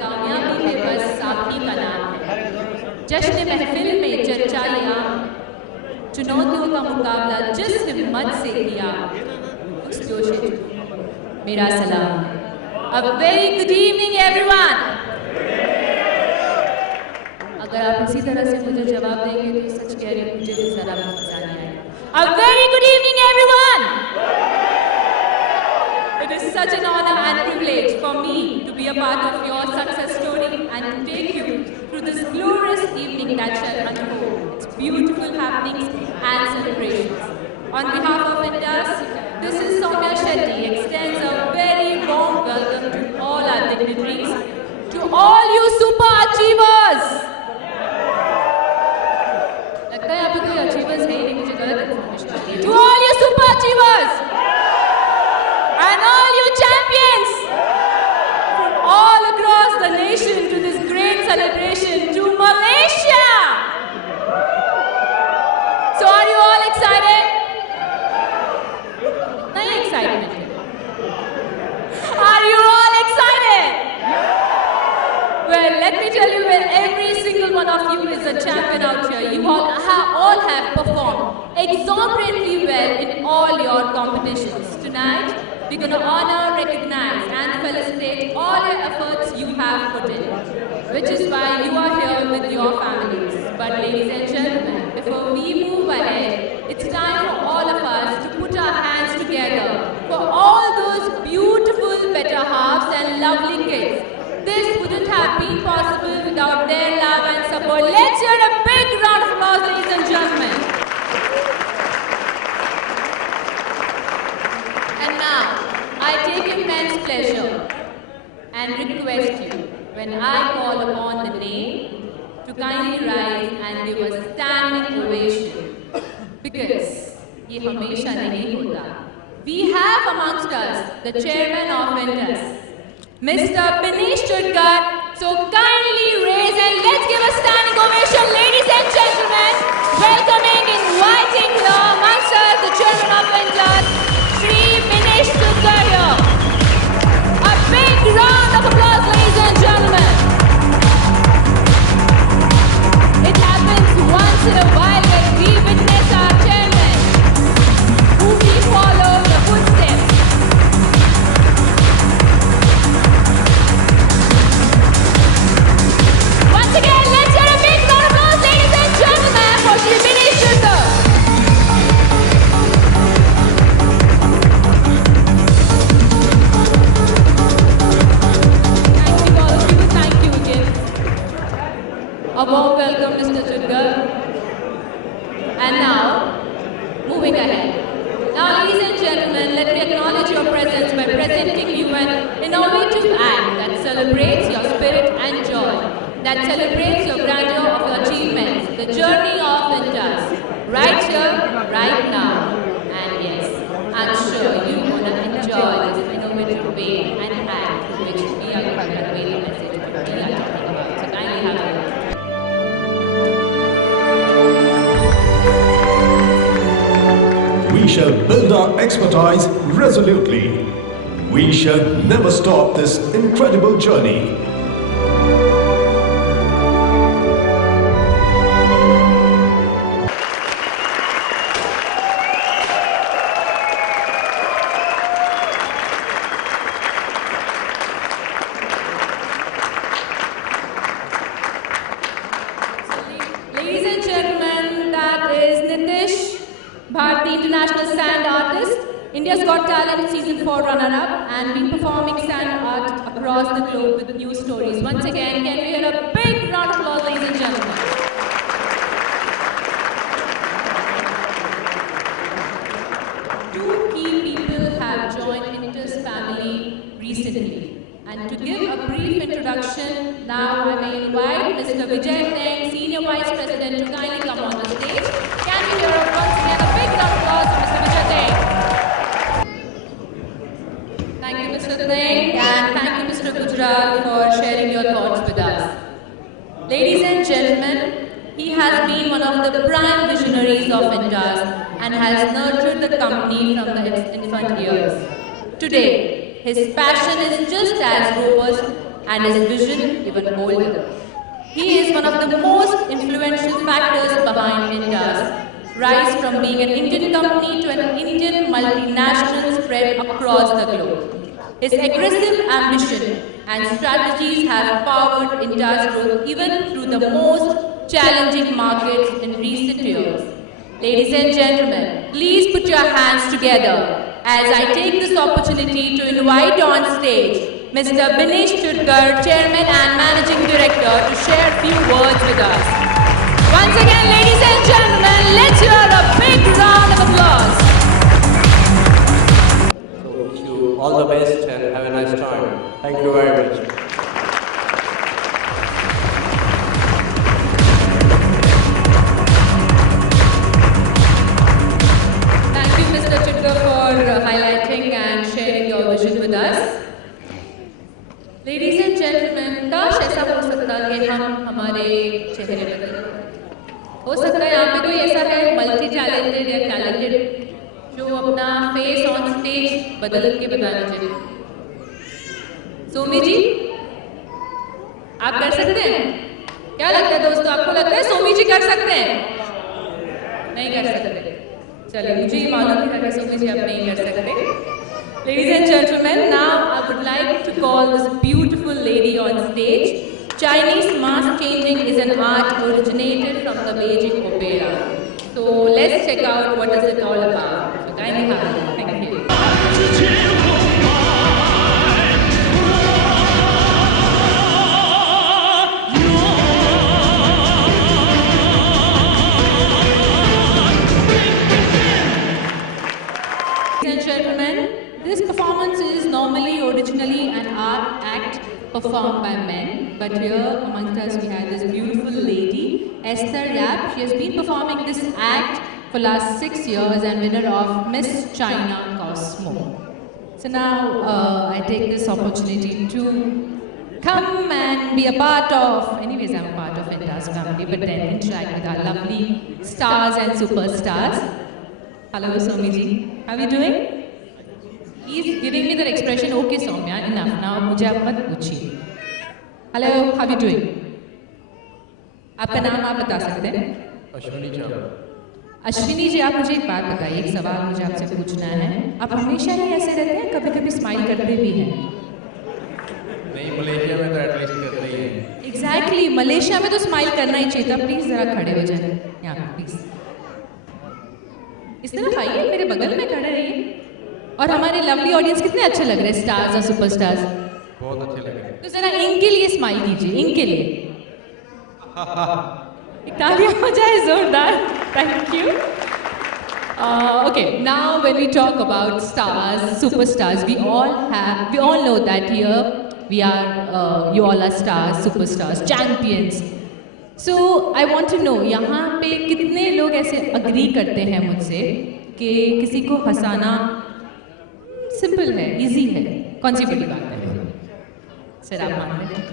कामयाबी में बस साथी का नाम है, जश्न महफिल में चर्चा या चुनौतियों का मुकाबला जिस हिम्मत से किया उस जोश से मेरा सलाम। A very good evening everyone। अगर आप इसी तरह से मुझे जवाब देंगे तो सच कह रही हूँ, मुझे भी जरा भी मजा नहीं आएगा। A very good evening everyone। It is such an honor and privilege for me to be a part of your success story and to take you through this glorious evening that shall unfold its beautiful happenings and celebrations. On behalf of Indus, this is Soumya Shetty extends a very warm welcome to all our dignitaries, to all you super achievers। लगता है अभी कोई achievers है ही नहीं, मुझे गलत information है। To all you super achievers and all you champions from all across the nation to this great celebration to Malaysia। So are you all excited? Nahi excitement? Are you all excited? Well, let me tell you, well, every single one of you is a champion out here. You all have performed exuberantly well in all your competitions. Tonight, we're going to honor, recognize and felicitate all your efforts you have put in, which is why you are here with your families. But ladies and gentlemen, before we move ahead, it's time for all of us to put our hands together for all those beautiful better halves and lovely kids. This wouldn't have been possible without their love and support. Let's hear a big round of applause, ladies and gentlemen. And now, I take immense pleasure and request you, when I call upon the name, to kindly rise and give a standing ovation, because ये हमेशा नहीं होता। We have amongst us the chairman of Indus, Mr. Binesh Chudgar. So kindly raise and let's give a standing ovation, ladies and gentlemen, welcoming, inviting here amongst us the chairman of Indus, Shri Binesh Chudgar here. A big round of applause, ladies and gentlemen. It happens once in a while when we witness our chairman, who we follow the footsteps. Once again, let's hear a big round of applause, ladies and gentlemen, for Shri Binesh Chudgar. Thank you all of you. Thank you again. A warm welcome, Mr. Chudgar. And now, moving ahead. Now, ladies and gentlemen, let me acknowledge your presence by presenting you an innovative act that celebrates your spirit and joy, that celebrates your grandeur of your achievements, the journey of Indus, right here, right now. And yes, I'm sure you want to enjoy this innovative way and act in which we are going to convey the message of what we are talking about. So kindly have a look. We shall build our expertise resolutely. We shall never stop this incredible journey. Ladies and gentlemen, that is Nitish, Bharati International Sand Artist, India's Got Talent Season 4 runner-up, and been performing sand art across the globe with new stories. Once again, can we hear a big round of applause, ladies and gentlemen? Two key people have joined Indus family recently. And to give a brief introduction, now I may invite Mr. Vijay Singh, Senior Vice President, to kindly come on the stage. Can we hear once again a big round of applause for Mr. Vijay Singh? Thank you, Mr. Singh, and thank you, Mr. Gujral, for sharing your thoughts with us. Ladies and gentlemen, he has been one of the prime visionaries of Indus and has nurtured the company from its infant years. Today, his passion is just as robust and his vision even bolder. He is one of the most influential factors behind India's rise from being an Indian company to an Indian multinational spread across the globe. His aggressive ambition and strategies have powered India's growth even through the most challenging markets in recent years. Ladies and gentlemen, please put your hands together as I take this opportunity to invite on stage Mr. Binesh Chudgar, Chairman and Managing Director, to share a few words with us. Once again, ladies and gentlemen, let's hear a big round of applause. So wish you all the best and have a nice time. Thank you very much. Thank you, Mr. Chudgar, for highlighting and sharing your vision with us. Ladies and gentlemen, काश ऐसा हो सकता कि हम हमारे चेहरे बदल हो सकता है यहाँ पे कोई ऐसा है मल्टी टैलेंटेड या टैलेंटेड जो अपना फेस ऑन स्टेज बदल के बताना चाहिए। सोमी जी, आप कर सकते हैं? क्या लगता है दोस्तों, आपको लगता है सोमी जी कर सकते हैं? नहीं कर सकते। चलिए, मुझे ये मालूम था कि सोमी जी आप नहीं कर सकते। Ladies and gentlemen, now I would like to call this beautiful lady on stage. Chinese mask changing is an art originated from the Beijing Opera. So let's check out what is it all about. So kindly have it. Thank you. Ladies and gentlemen, this performance is normally originally an art act performed by men, but here amongst us we have this beautiful lady, Esther Yap. She has been performing this act for last 6 years and winner of Miss China Cosmo. So now I take this opportunity to come and be a part of, anyways I'm a part of India's family, but then interact with our lovely stars and superstars. Hello Soumi ji, how are you doing? He's giving me that expression, okay Soumya, enough, now मुझे आप मत पूछिए. Hello, how are you doing? आपका नाम आप बता सकते हैं? अश्विनी चावला। अश्विनी जी, आप मुझे एक बात बताइए, एक सवाल मुझे आपसे पूछना है। आप हमेशा ही ऐसे रहते हैं, कभी कभी स्माइल करते भी हैं? नहीं, मलेशिया में तो एटलीस्ट करते ही हैं। एग्जैक्टली, मलेशिया में तो स्माइल करना ही चाहिए था। प्लीज जरा खड़े हो जाए यहाँ प्लीज। इस तरफ आइए, मेरे बगल में खड़े रहिए। और हमारे लवली ऑडियंस कितने अच्छे लग रहे हैं, स्टार्स और सुपरस्टार्स। बहुत अच्छे लगे। तो जरा इनके लिए स्माइल कीजिए, इनके लिए एक तालियां हो जाए जोरदार। Thank you. Okay, now when we talk about stars, superstars, we all know that here we are, you all are stars, superstars, champions. So I want to know, यहाँ पे कितने लोग ऐसे अग्री करते हैं मुझसे कि किसी को हंसाना सिंपल है, इजी है, कौन सी बड़ी बात है? सर आप मान रहे हैं?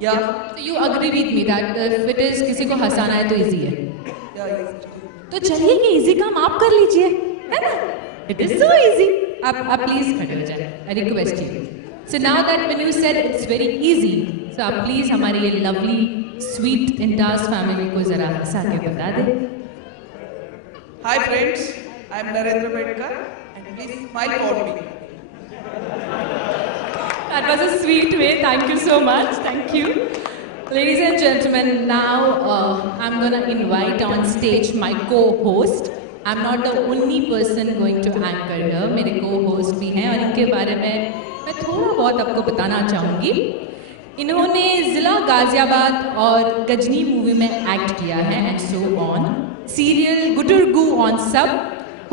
Yeah, so you agree with me that if it is किसी को हंसाना है तो इजी है। तो चलिए ये इजी काम आप कर लीजिए, है ना? It is so easy. आप प्लीज खड़े हो जाए। I request you. So now that when you said it's very easy, so आप प्लीज हमारे ये lovely sweet Indas family को जरा हंसा के बता दें। Hi friends, I am Narendra Bedkar and please smile for me. That was a sweet way. Thank you so much. Thank you. Ladies and gentlemen, now I'm gonna invite on stage my co-host. I'm not the only person going to anchor here. मेरे co-host भी हैं और इनके बारे में मैं थोड़ा बहुत आपको बताना चाहूँगी। इन्होंने ज़िला गाज़ियाबाद और गजनी मूवी में एक्ट किया है and so on. Serial Gudurgu on Sub,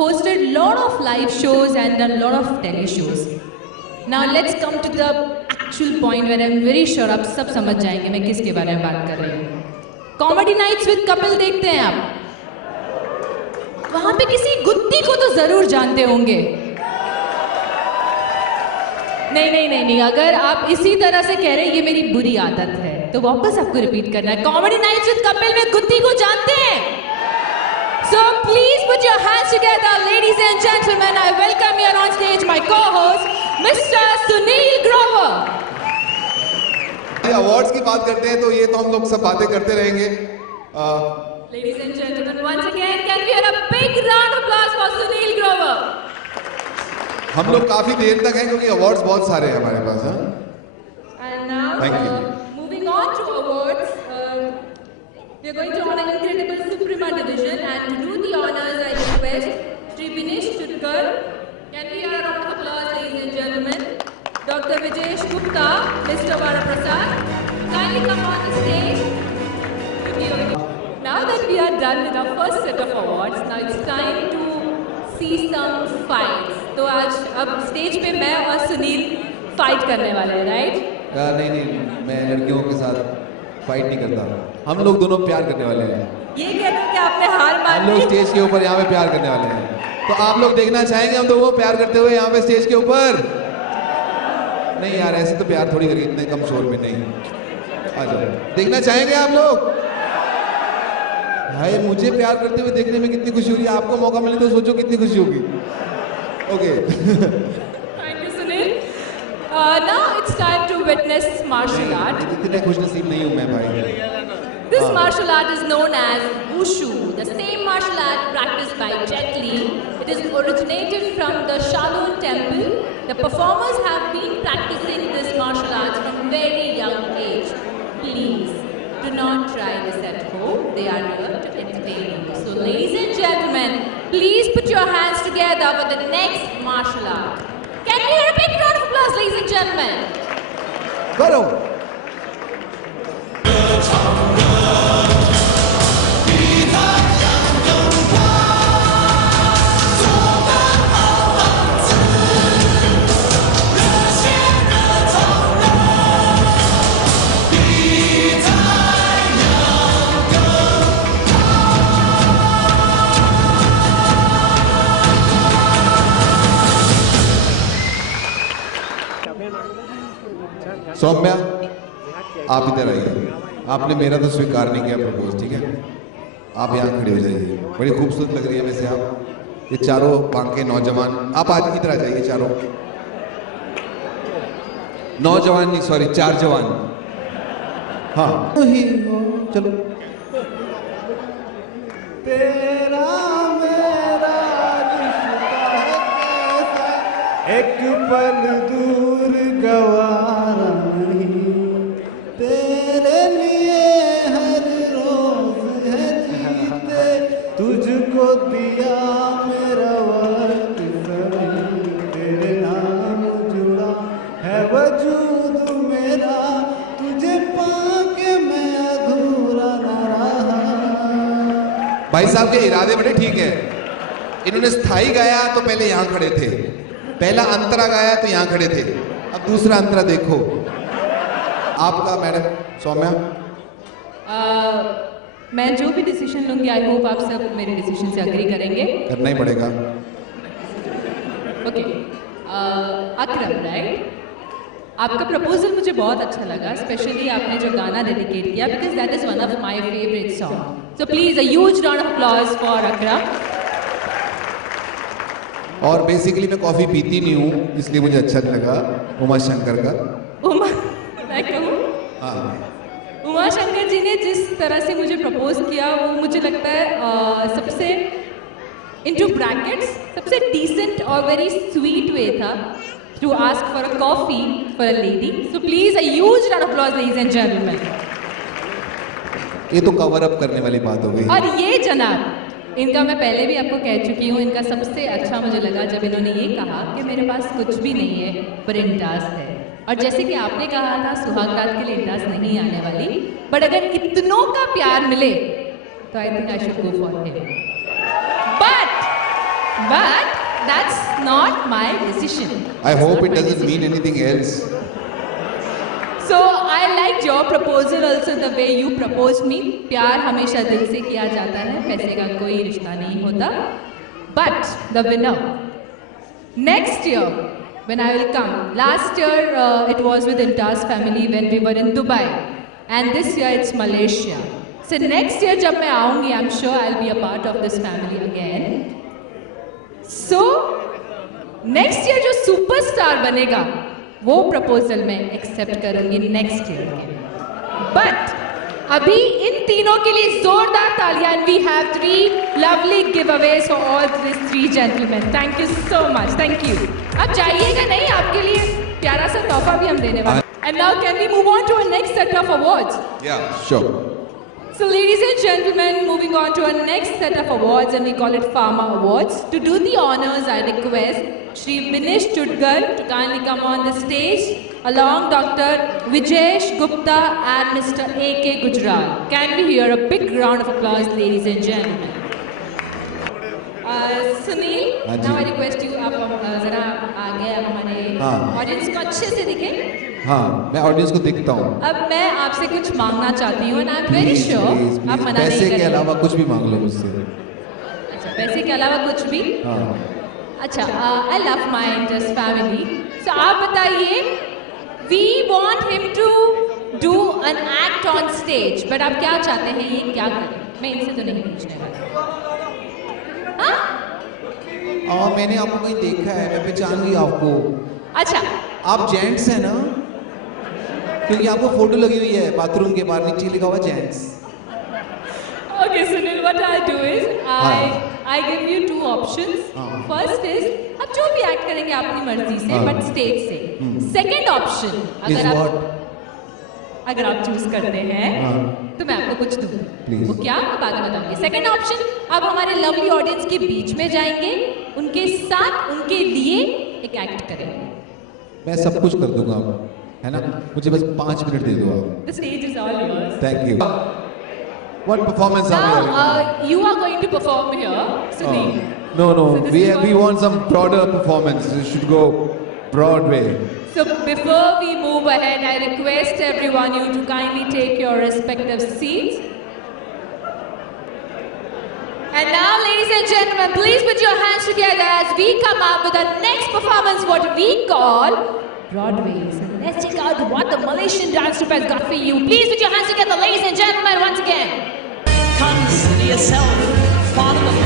hosted lot of live shows and done lot of tele shows. Now let's come to the actual point where I'm very sure आप सब समझ जाएंगे मैं किसके बारे में बात कर रही हूँ। कॉमेडी नाइट्स विद कपिल देखते हैं आप? वहाँ पे किसी गुत्ती को तो जरूर जानते होंगे। नहीं, अगर आप इसी तरह से कह रहे हैं ये मेरी बुरी आदत है तो वापस आपको रिपीट करना है। कॉमेडी नाइट्स विद कपिल में गुत्ती को जानते हैं? So please put your hands together, ladies and gentlemen. I welcome here on stage my co-host, Mr. Sunil Grover. Awards की बात करते हैं तो ये तो हम लोग सब बातें करते रहेंगे. Ladies and gentlemen, once again, can we have a big round of applause for Sunil Grover? हम लोग काफी देर तक हैं क्योंकि अवार्ड्स बहुत सारे हैं हमारे पास. हाँ, And now, Thank you. moving on to awards, we are going to honor Incredible Suprema Division, and to do the honors, I request Sri Vinesh Chutkar. Can we have a round of applause, ladies and gentlemen? Dr. Vijesh Gupta, Mr. Varaprasad, kindly come on the stage. Now that we are done with our first set of awards, now it's time to see some fights. तो आज अब stage पे मैं और Sunil fight करने वाले हैं, right? नहीं, मैं लड़कियों के साथ फाइट नहीं करता. हम लोग दोनों प्यार करने वाले हैं. ये कह रहे हो कि आपने हार मान हम लोग ली? स्टेज के ऊपर यहाँ पे प्यार करने वाले हैं. तो आप लोग देखना चाहेंगे हम दोनों प्यार करते हुए यहाँ पे स्टेज के ऊपर? नहीं यार, ऐसे तो प्यार थोड़ी करिए इतने कम शोर में. नहीं, आ जाओ. देखना चाहेंगे आप लोग? हाय, मुझे प्यार करते हुए देखने में कितनी खुशी हो रही है. आपको मौका मिले तो सोचो कितनी खुशी होगी. Okay. Thank you, Sunil. Now it's time to witness martial art. इतने खुशनसीब नहीं हूँ मैं भाई. This martial art is known as Wushu, the same martial art practiced by Jet Li. It is originated from the Shaolin Temple. The performers have been practicing this martial arts from very young age. Please do not try this at home. They are here to entertain you. So, ladies and gentlemen, please put your hands together for the next martial art. Can we hear a big round of applause, ladies and gentlemen? करो. सौम्या, आप इधर आइए. आपने मेरा तो स्वीकार नहीं किया प्रपोज, ठीक है? आप यहाँ खड़े हो जाइए. बड़ी खूबसूरत लग रही है वैसे आप. ये चारों बांके नौजवान, आप आज इधर आ जाइए. चारों नौजवान नहीं, सॉरी, 4 जवान. हाँ, चलो. तेरा मेरा रिश्ता कैसा, एक पल दूर गवारा नहीं. तेरे लिए हर रोज है जीते, तुझको दिया मेरा वक्त सभी. तेरे नाम जुड़ा है वजूद मेरा, तुझे पाके मैं अधूरा न रहा. भाई साहब के इरादे बड़े ठीक है. इन्होंने स्थाई गाया तो पहले यहाँ खड़े थे, पहला अंतरा गाया तो यहाँ खड़े थे, अब दूसरा अंतरा देखो. आपका मैडम सौम्या? मैं जो भी डिसीजन लूंगी, आई होप आप सब मेरे डिसीजन से अग्री करेंगे. करना ही पड़ेगा. ओके. अकरम, राइट? आपका प्रपोजल मुझे बहुत अच्छा लगा, स्पेशली आपने जो गाना डेडिकेट किया, because that is one of my favourite song. So please a huge round of applause for Akram. और बेसिकली मैं कॉफी पीती नहीं हूँ, इसलिए मुझे अच्छा लगा. उमा शंकर का. उमा, मैं कहूँ, हाँ, उमा शंकर जी ने जिस तरह से मुझे प्रपोज किया, वो मुझे लगता है सबसे इनटू ब्रैकेट्स सबसे डिसेंट और वेरी स्वीट वे था to ask for a coffee for a lady. So please a huge round of applause, ladies and gentlemen. ये तो कवर अप करने वाली बात हो गई. और ये जनाब, इनका मैं पहले भी आपको कह चुकी हूँ, इनका सबसे अच्छा मुझे लगा जब इन्होंने ये कहा कि मेरे पास कुछ भी नहीं है पर इंटास है. और जैसे कि आपने कहा था, सुहाग रात के लिए इंटास नहीं आने वाली, बट अगर इतनों का प्यार मिले तो I think I should go for him. But that's not my decision. I hope it doesn't mean anything else. So I liked your proposal also, the way you proposed me. प्यार हमेशा दिल से किया जाता है, पैसे का कोई रिश्ता नहीं होता. But the winner, next year when I will come, last year it was with Intas family when we were in Dubai, and this year it's Malaysia. So next year जब मैं आऊँगी, I'm sure I'll be a part of this family again. So next year जो superstar बनेगा, वो proposal मैं accept करूँगी next year के. But अभी इन तीनों के लिए जोरदार तालियां. And we have 3 lovely giveaways for all these 3 gentlemen. Thank you so much. Thank you. अब जाइएगा नहीं, आपके लिए प्यारा सा तोहफा भी हम देने वाले. And now can we move on to our next set of awards? Yeah, sure. So ladies and gentlemen, moving on to our next set of awards, and we call it Pharma Awards. To do the honors, I request Shri Vinesh Chudgar to kindly come on the stage along Dr. Vijesh Gupta and Mr. A.K. Gujral. Can we hear a big round of applause, ladies and gentlemen? Sunil, हाँ जी. now I request you आप जरा आगे हमारे हाँ. Audience को अच्छे से दिखे. हाँ, मैं ऑडियंस को देखता हूँ. अब मैं आपसे कुछ मांगना चाहती हूँ, and I'm very sure आप मना नहीं पैसे के करेंगे. अलावा कुछ भी मांग लो मुझसे. अच्छा, पैसे के अलावा कुछ भी. हाँ. अच्छा, I love my Indus family. So आप बताइए, we want him to do an act on stage, but आप क्या चाहते हैं, ये क्या करें? मैं इनसे तो नहीं पूछने वाली. हाँ? और मैंने आपको कहीं देखा है, मैं पहचान गई आपको. अच्छा, आप जेंट्स हैं ना? क्योंकि आपको फोटो लगी हुई है बाथरूम के बाहर, नीचे लिखा हुआ gents. okay, Sunil, what I do is I give you 2 options. हाँ. First is आप जो भी एक्ट करेंगे अपनी मर्जी से, हाँ. बट स्टेज से. सेकंड ऑप्शन, इज अगर आप व्हाट? अगर आप चूज करते हैं हाँ. तो मैं आपको कुछ दूँ. Please. वो क्या, मैं बाद में बताऊंगी. सेकंड ऑप्शन, आप हमारे लवली ऑडियंस के बीच में जाएंगे, उनके साथ उनके लिए एक एक्ट करेंगे. मैं सब कुछ कर दूंगा, है ना? मुझे बस 5 मिनट दे दो आप. The stage is all yours. Thank you. What performance are we having? Now you are going to perform here, Sunil. No, So this is we what- want some broader performance. We should go Broadway. So before we move ahead, I request everyone you to kindly take your respective seats. And now, ladies and gentlemen, please put your hands together as we come up with the next performance, what we call Broadway. So let's check out what the Malaysian dance troupe has got for you. Please put your hands together, ladies and gentlemen, once again. Consider yourself part of the